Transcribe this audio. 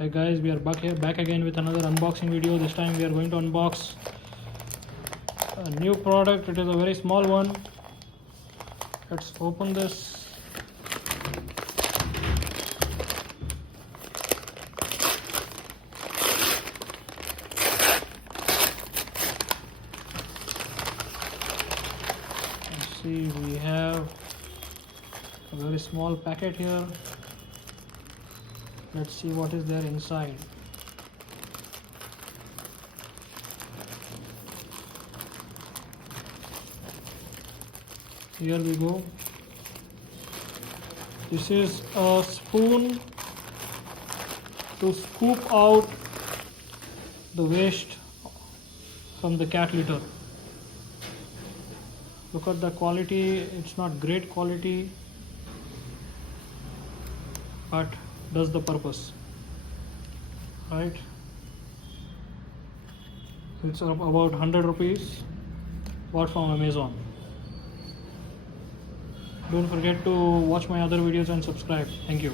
Hi guys, we are back again with another unboxing video. This time we are going to unbox a new product. It is a very small one. Let's open this. Let's see, we have a very small packet here. Let's see what is there inside. Here we go. This is a spoon to scoop out the waste from the cat litter. Look at the quality. It's not great quality, but does the purpose, right? It's about 100 rupees, bought from Amazon. Don't forget to watch my other videos and subscribe. Thank you.